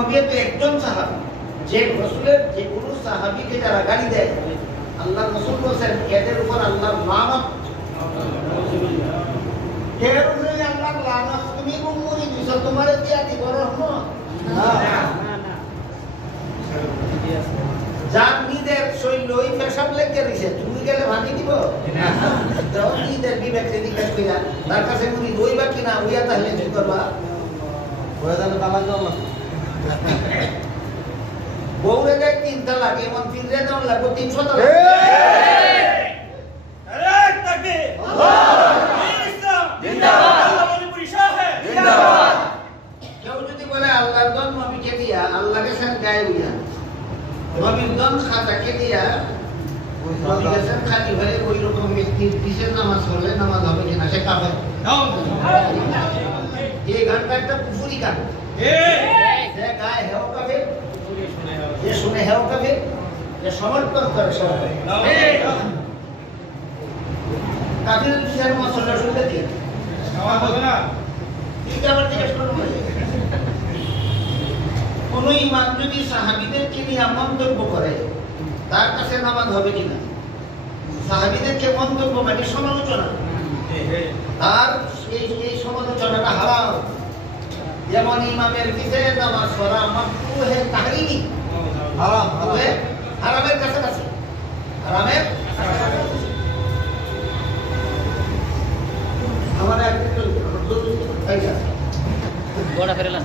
মুআবিয়া তো একজন সাহাবী, যে রাসূলের যে কোন সাহাবীকে যারা গালি দেয় আল্লাহ রাসূল বলেন এদের উপর আল্লাহর লানত। এর উপরে আল্লাহর লানত। তুমি মুরি দিছো, তোমারে দিয়া দিব রহমত না। যার নিজের শৈল ওই পেশাব লেগে দিছে, তুমি গেলে ভাঙি দিব না। নিজের বিবেক জিজ্ঞাসা করিয়া তার কাছে মুড়ি দইবা কিনা ওইয়া তাহলে কি করবা? বউরে গায়ে 3 তালাক, এমন ফিরে দেওয়ার লাগবে 300 তালাক। কেউ যদি বলে আল্লাহর দন নবীকে দিয়া, আল্লাহকে সাথে গায়ে দিয়া, নবীর দন খাতাকে দিয়া নবী গেছেন খালি হয়ে ওই রকম ব্যক্তির কিসের নামাজ পড়লে নামাজ হবে কিনা সে কাফের। এই গানটা একটা কুফরি গান। যে গায়ে হেও কাফের, যে শুনে হেও কাফের, যে সমর্থন করে সব কাফের। কিসের মশলা শুনতে দিয়ে আবার জিজ্ঞেস করবো, কোন ইমাম যদি সাহাবীদেরকে নিয়ে মন্তব্য করে তার কাছে নামাজ হবে কিনা? সাহাবীদেরকে মন্তব্য মানে সমালোচনা, আর এই সমালোচনাটা হারাম। যেমন ইমামের পিছে নামাজ পড়া মাকরুহে তাহরিমি, হারাম, হারামের কাছাকাছি, হারামের আমার একটু বড় ফেরলাম।